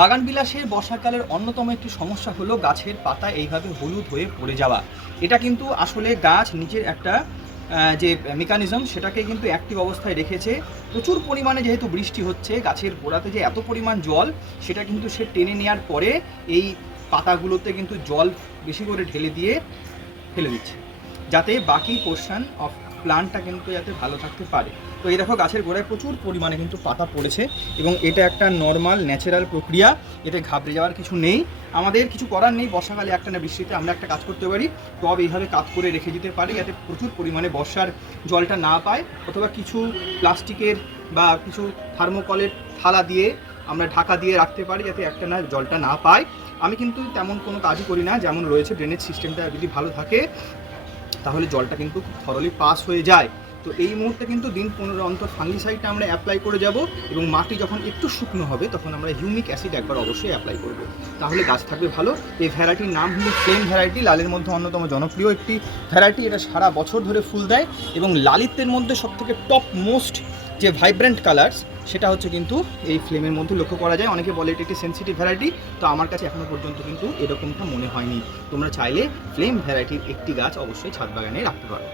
বাগান বিলাসের বর্ষাকালের অন্যতম একটি সমস্যা হলো গাছের পাতা এইভাবে হলুদ হয়ে পড়ে যাওয়া। এটা কিন্তু আসলে গাছ নিজের একটা যে মেকানিজম সেটাকে কিন্তু অ্যাক্টিভ অবস্থায় রেখেছে। প্রচুর পরিমাণে যেহেতু বৃষ্টি হচ্ছে, গাছের গোড়াতে যে এত পরিমাণ জল সেটা কিন্তু সে টেনে নেওয়ার পরে এই পাতাগুলোতে কিন্তু জল বেশি করে ঢেলে দিয়ে ফেলে দিচ্ছে, যাতে বাকি পোর্শন অফ প্লান্টটা কিন্তু যাতে ভালো থাকতে পারে। তো এই দেখো গাছের গোড়ায় প্রচুর পরিমাণে কিন্তু পাতা পড়েছে এবং এটা একটা নর্মাল ন্যাচারাল প্রক্রিয়া, এতে ঘাবড়ে যাওয়ার কিছু নেই। আমাদের কিছু করার নেই, বর্ষাকালে একটা না বৃষ্টিতে আমরা একটা কাজ করতে পারি, টব এইভাবে কাত করে রেখে দিতে পারি যাতে প্রচুর পরিমাণে বর্ষার জলটা না পায়, অথবা কিছু প্লাস্টিকের বা কিছু থার্মোকলের থালা দিয়ে আমরা ঢাকা দিয়ে রাখতে পারি যাতে একটা না জলটা না পায়। আমি কিন্তু তেমন কোনো কাজই করি না, যেমন রয়েছে ড্রেনেজ সিস্টেমটা যদি ভালো থাকে তাহলে জলটা কিন্তু খুব থরলি পাস হয়ে যায়। তো এই মুহূর্তে কিন্তু দিন 15 অন্তর ফাঙ্গিসাইডটা আমরা অ্যাপ্লাই করে যাব, এবং মাটি যখন একটু শুকনো হবে তখন আমরা হিউমিক অ্যাসিড একবার অবশ্যই অ্যাপ্লাই করব, তাহলে গাছ থাকবে ভালো। এই ভ্যারাইটির নাম হলো ফ্লেম ভ্যারাইটি, লালের মধ্যে অন্যতম জনপ্রিয় একটি ভ্যারাইটি। এটা সারা বছর ধরে ফুল দেয় এবং লালিত্যের মধ্যে সবথেকে টপ মোস্ট যে ভাইব্রেন্ট কালার্স সেটা হচ্ছে কিন্তু এই ফ্লেমের মধ্যে লক্ষ্য করা যায়। অনেকে বলে এটা একটি সেন্সিটিভ ভ্যারাইটি, তো আমার কাছে এখনো পর্যন্ত কিন্তু এরকমটা মনে হয়নি। তোমরা চাইলে ফ্লেম ভ্যারাইটির একটি গাছ অবশ্যই ছাদ বাগানে রাখতে পারো।